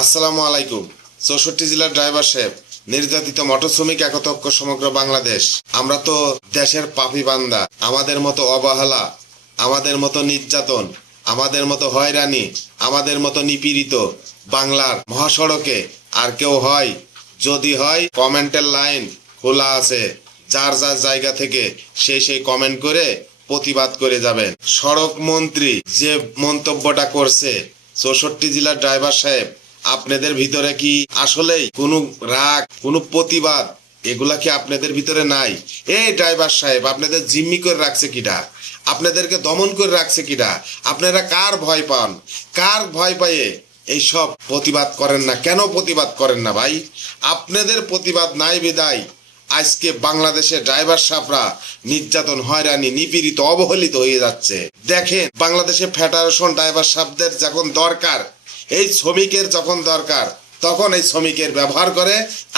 আসসালামু আলাইকুম। 64 জেলার ড্রাইভার সাহেব, নির্যাতিত মোটর শ্রমিক একতক্ষ সমগ্র বাংলাদেশ। আমরা তো দেশের পাপী বান্দা। আমাদের মতো অবহেলা, আমাদের মতো নির্যাতন, আমাদের মতো হয়রানি, আমাদের মতো নিপীড়িত বাংলার মহাসড়কে আর কেউ হয়? যদি হয়, কমেন্টের লাইন খোলা আছে। যার যার জায়গা থেকে সেই কমেন্ট করে প্রতিবাদ করে যাবেন। সড়ক মন্ত্রী যে মন্তব্যটা করছে, 64 জেলার ড্রাইভার সাহেব, আপনাদের ভিতরে কি আসলেই কোনো রাগ, কোনো প্রতিবাদ এগুলা কি আপনাদের ভিতরে নাই? এই ড্রাইভার সাহেব, আপনাদের জিম্মি করে রাখছে কিডা? আপনাদেরকে দমন করে রাখছে কিডা? আপনারা কার ভয় পান? কার ভয় পাইয়ে এইসব প্রতিবাদ করেন না? কেন প্রতিবাদ করেন না ভাই? আপনাদের প্রতিবাদ নাই বিদায় আজকে বাংলাদেশের ড্রাইভার সাহেবরা নির্যাতন, হয়রানি, নিপীড়িত, অবহেলিত হয়ে যাচ্ছে। দেখেন, বাংলাদেশে ফেডারেশন ড্রাইভার সাহেবদের যখন দরকার, এই শ্রমিকের যখন দরকার, তখন এই শ্রমিকের ব্যবহার করে,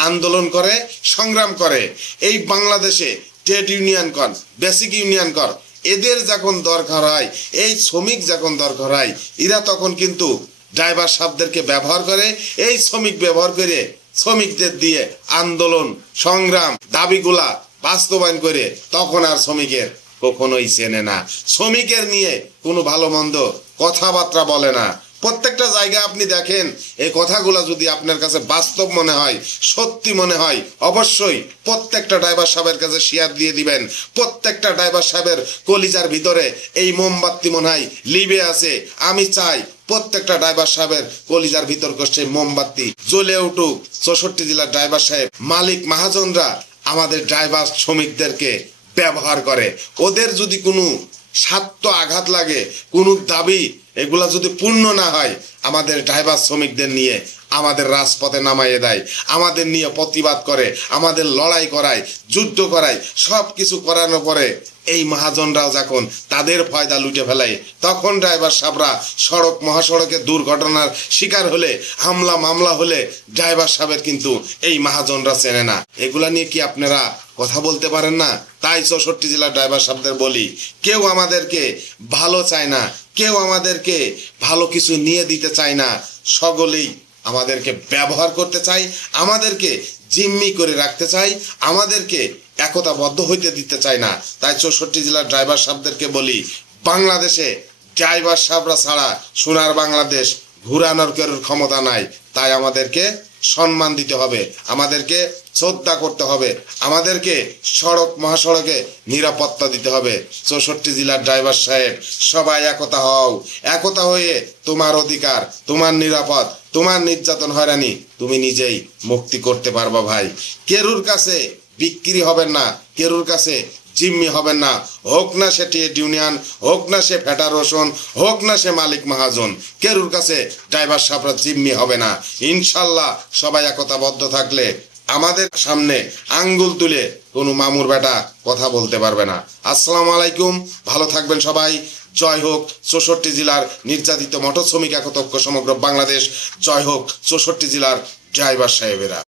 আন্দোলন করে, সংগ্রাম করে। এই বাংলাদেশে ট্রেড ইউনিয়ন কর, বেসিক ইউনিয়ন কর, এদের যখন দরকার হয়, এই শ্রমিক যখন দরকার হয়, এরা তখন কিন্তু ড্রাইভার সাহেবদেরকে ব্যবহার করে। এই শ্রমিক ব্যবহার করে শ্রমিকদের দিয়ে আন্দোলন, সংগ্রাম, দাবিগুলা বাস্তবায়ন করে তখন আর শ্রমিকের কখনোই চেনে না। শ্রমিকের নিয়ে কোনো ভালো মন্দ কথাবার্তা বলে না। প্রত্যেকটা জায়গায় আপনি দেখেন, এই কথাগুলো যদি আপনার কাছে বাস্তব মনে হয়, সত্যি মনে হয়, অবশ্যই প্রত্যেকটা ড্রাইভার সাহেবের কাছে শেয়ার দিয়ে দিবেন। প্রত্যেকটা ড্রাইভার সাহেবের কলিজার ভিতরে এই মোমবাতি মনে হয় লিবে আছে। আমি চাই প্রত্যেকটা ড্রাইভার সাহেবের কলিজার ভিতর সেই মোমবাতি জ্বলে উঠুক। 64 জেলার ড্রাইভার সাহেব, মালিক মহাজনরা আমাদের ড্রাইভার শ্রমিকদেরকে ব্যবহার করে। ওদের যদি কোনো স্বার্থ আঘাত লাগে, কোনো দাবি এগুলা যদি পূর্ণ না হয়, আমাদের ড্রাইভার শ্রমিকদের নিয়ে আমাদের রাজপথে নামাইয়ে দেয়, আমাদের নিয়ে প্রতিবাদ করে, আমাদের লড়াই করায়, যুদ্ধ করায়, সব কিছু করানোর পরে এই মহাজনরাও যখন তাদের ফয়দা লুটে ফেলায়, তখন ড্রাইভার সাহেবরা সড়ক, মহাসড়কে দুর্ঘটনার শিকার হলে, হামলা মামলা হলে ড্রাইভার সাহেবের কিন্তু এই মহাজনরা চেনে না। এগুলা নিয়ে কি আপনারা কথা বলতে পারেন না? তাই 64 জেলার ড্রাইভার সাহেবদের বলি, কেউ আমাদেরকে ভালো চায় না, কেউ আমাদেরকে ভালো কিছু নিয়ে দিতে চায় না। সকলেই আমাদেরকে ব্যবহার করতে চাই, আমাদেরকে জিম্মি করে রাখতে চাই, আমাদেরকে একতাবদ্ধ হইতে দিতে চায় না। তাই 64 জেলার ড্রাইভার সাহেবদেরকে বলি, বাংলাদেশে ড্রাইভার সাহেবরা ছাড়া সোনার বাংলাদেশ ঘুরানোর কারোর ক্ষমতা নাই। তাই আমাদেরকে সম্মান দিতে হবে, আমাদেরকে শ্রদ্ধা করতে হবে, আমাদেরকে সড়ক, মহাসড়কে নিরাপত্তা দিতে হবে। 64 জেলার ড্রাইভার সাহেব, সবাই একতা হও। একতা হয়ে তোমার অধিকার, তোমার নিরাপদ, তোমার নির্যাতন, হয়রানি তুমি নিজেই মুক্তি করতে পারবা ভাই। কেরুর কাছে বিক্রি হবেন না, কেরুর কাছে জিম্মি হবেন না। হোক না সে ট্রেড ইউনিয়ন, হোক না সে ফেডারেশন, হোক না সে মালিক মহাজন, কেরুর কাছে ড্রাইভার সাহেবরা জিম্মি হবে না। ইনশাল্লাহ সবাই একতাবদ্ধ থাকলে আমাদের সামনে আঙ্গুল তুলে কোনো মামুর বেটা কথা বলতে পারবে না। আসসালামু আলাইকুম, ভালো থাকবেন সবাই। জয় হোক 64 জেলার নির্যাতিত মোটর শ্রমিক একতক্ষ সমগ্র বাংলাদেশ। জয় হোক 64 জেলার ড্রাইভার সাহেবেরা।